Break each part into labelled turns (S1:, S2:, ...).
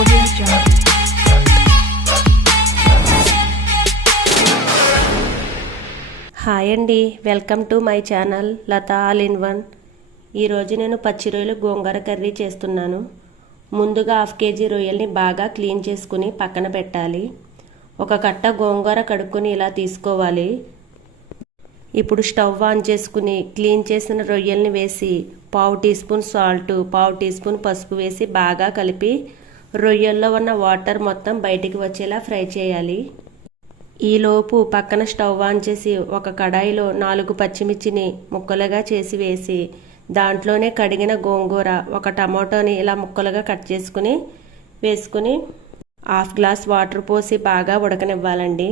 S1: Hi అండి welcome to my channel Latha all in one. ఈరోజు నేను పచ్చి రొయ్యలు గోంగూర కర్రీ చేస్తున్నాను. ముందుగా హాఫ్ కేజీ రొయ్యల్ని బాగా క్లీన్ చేసుకుని పక్కన పెట్టాలి. ఒక కట్ట గోంగూర కడుక్కొని ఇలా తీసుకోవాలి. ఇప్పుడు స్టవ్ ఆన్ చేసుకుని క్లీన్ చేసిన రొయ్యల్ని వేసి పావు టీ స్పూన్ సాల్ట్ పావు టీ స్పూన్ పసుపు వేసి బాగా కలిపి రొయ్యల్లో ఉన్న వాటర్ మొత్తం బయటికి వచ్చేలా ఫ్రై చేయాలి. ఈలోపు పక్కన స్టవ్ ఆన్ చేసి ఒక కడాయిలో నాలుగు పచ్చిమిర్చిని ముక్కలుగా చేసి వేసి దాంట్లోనే కడిగిన గోంగూర ఒక టమాటోని ఇలా ముక్కలుగా కట్ చేసుకుని వేసుకుని హాఫ్ గ్లాస్ వాటర్ పోసి బాగా ఉడకనివ్వాలండి.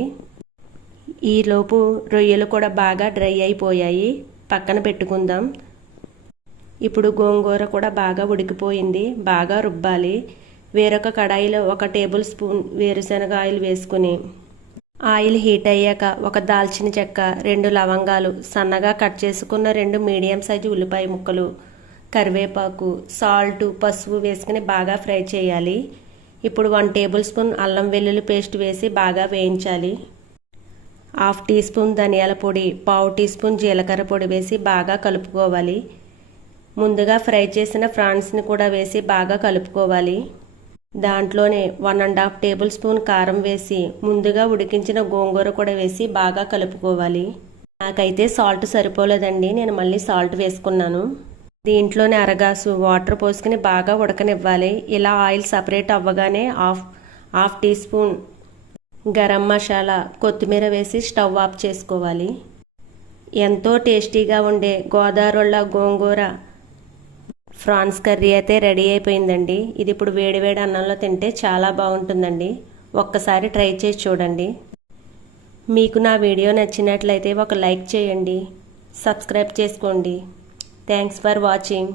S1: ఈలోపు రొయ్యలు కూడా బాగా డ్రై అయిపోయాయి. పక్కన పెట్టుకుందాం. ఇప్పుడు గోంగూర కూడా బాగా ఉడికిపోయింది. బాగా రుబ్బాలి. వేరొక కడాయిలో ఒక టేబుల్ స్పూన్ వేరుశనగ ఆయిల్ వేసుకుని ఆయిల్ హీట్ అయ్యాక ఒక దాల్చిన చెక్క రెండు లవంగాలు సన్నగా కట్ చేసుకున్న రెండు మీడియం సైజు ఉల్లిపాయ ముక్కలు కరివేపాకు సాల్ట్ పసుపు వేసుకుని బాగా ఫ్రై చేయాలి. ఇప్పుడు వన్ టేబుల్ స్పూన్ అల్లం వెల్లుల్లి పేస్ట్ వేసి బాగా వేయించాలి. హాఫ్ టీ స్పూన్ ధనియాల పొడి పావు టీ స్పూన్ జీలకర్ర పొడి వేసి బాగా కలుపుకోవాలి. ముందుగా ఫ్రై చేసిన ఫ్రాన్స్ని కూడా వేసి బాగా కలుపుకోవాలి. దాంట్లోనే one and half tablespoon కారం వేసి ముందుగా ఉడికించిన గోంగూర కూడా వేసి బాగా కలుపుకోవాలి. నాకైతే సాల్ట్ సరిపోలేదండి నేను మళ్ళీ సాల్ట్ వేసుకున్నాను. దీంట్లోనే అరగాసు వాటర్ పోసుకుని బాగా ఉడకనివ్వాలి. ఇలా ఆయిల్ సపరేట్ అవ్వగానే half half teaspoon garam masala కొత్తిమీర వేసి స్టవ్ ఆఫ్ చేసుకోవాలి. ఎంతో టేస్టీగా ఉండే గోదావరిళ్ళ గోంగూర ఫ్రాన్స్ కర్రీ అయితే రెడీ అయిపోయిందండి. ఇది ఇప్పుడు వేడివేడి అన్నంలో తింటే చాలా బాగుంటుందండి. ఒక్కసారి ట్రై చేసి చూడండి. మీకు నా వీడియో నచ్చినట్లయితే ఒక లైక్ చేయండి. సబ్స్క్రైబ్ చేసుకోండి. Thanks for watching.